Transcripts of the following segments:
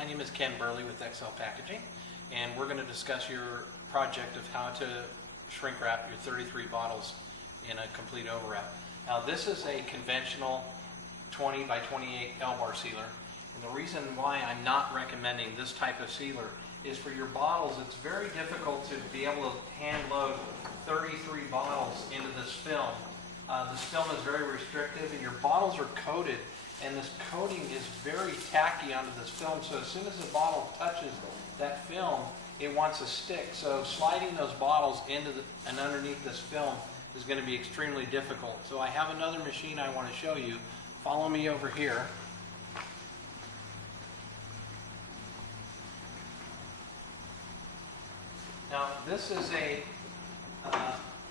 My name is Ken Burley with XL Packaging, and we're going to discuss your project of how to shrink wrap your 33 bottles in a complete overwrap. Now this is a conventional 20 by 28 L-bar sealer, and the reason why I'm not recommending this type of sealer is for your bottles. It's very difficult to be able to hand load 33 bottles into this film. This film is very restrictive, and your bottles are coated, and this coating is very tacky onto this film, so as soon as the bottle touches that film, it wants to stick. So sliding those bottles into and underneath this film is going to be extremely difficult. So I have another machine I want to show you. Follow me over here. Now this is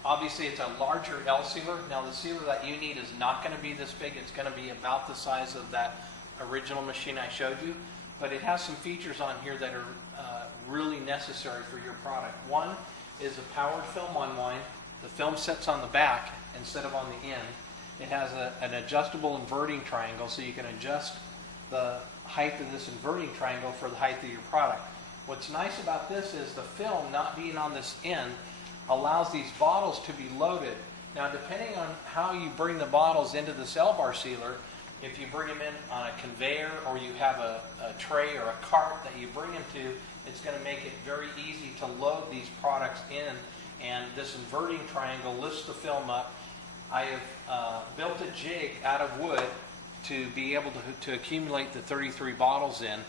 obviously it's a larger L sealer. Now the sealer that you need is not going to be this big. It's going to be about the size of that original machine I showed you. But it has some features on here that are really necessary for your product. One is a powered film unwind. The film sits on the back instead of on the end. It has an adjustable inverting triangle, so you can adjust the height of this inverting triangle for the height of your product. What's nice about this is the film not being on this end allows these bottles to be loaded. Now depending on how you bring the bottles into this L-bar sealer, if you bring them in on a conveyor or you have a tray or a cart that you bring them to, it's going to make it very easy to load these products in, and this inverting triangle lifts the film up. I have built a jig out of wood to be able to accumulate the 33 bottles in,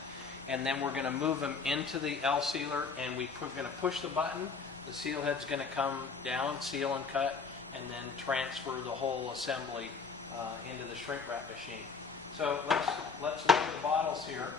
and then we're going to move them into the L sealer, and we're going to push the button. The seal head's going to come down, seal and cut, and then transfer the whole assembly into the shrink wrap machine. So let's look at the bottles here.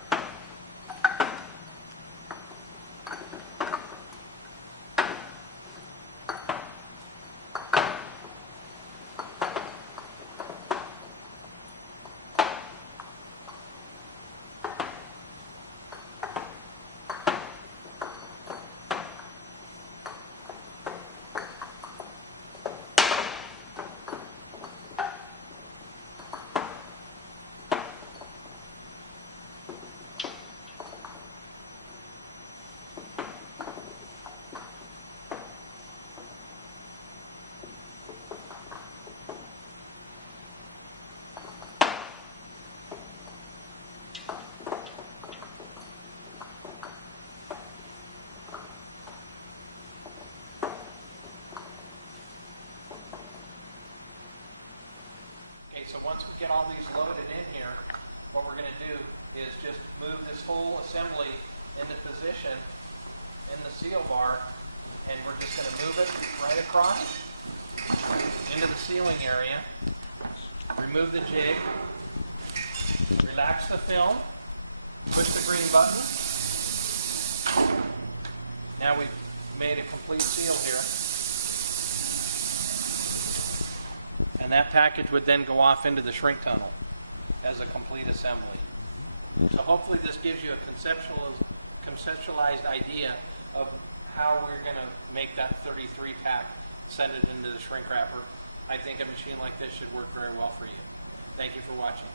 So once we get all these loaded in here, what we're going to do is just move this whole assembly into position in the seal bar, and we're just going to move it right across into the sealing area. Remove the jig, relax the film, push the green button. Now we've made a complete seal here. And that package would then go off into the shrink tunnel as a complete assembly. So hopefully this gives you a conceptualized idea of how we're going to make that 33 pack, send it into the shrink wrapper. I think a machine like this should work very well for you. Thank you for watching.